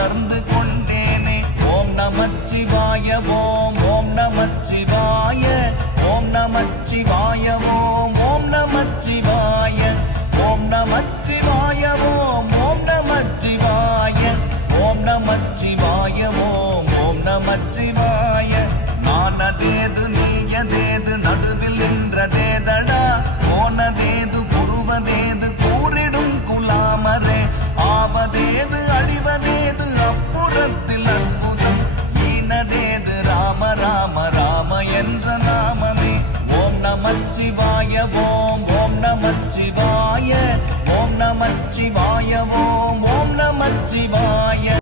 உணர்ந்து கொண்டேனே. ஓம் நமச்சிவாய ஓம் ஓம் நமச்சிவாய ஓம் நமச்சிவாய ஓம் ஓம் நமச்சிவாய ஓம் நமச்சிவாய ஓம் ஓம் நமச்சிவாய ஓம் நமச்சிவாய ஓம் ஓம் நமச்சிவாய. நானதேது நீயதேது நடுவில் நின்றதேதடா, போனதேது புருவதேது கூறிடும் குலாமரே, ஆவதேது அழிவதேது அப்புறத்தில் அற்புதம், ஈனதேது ராம ராம ராம என்ற நாமமே. ஓம் நமச்சிவாய ஓம் ஓம் நமச்சிவாய ஓம் நமச்சிவாய ஓம் ஓம் நமச்சிவாய.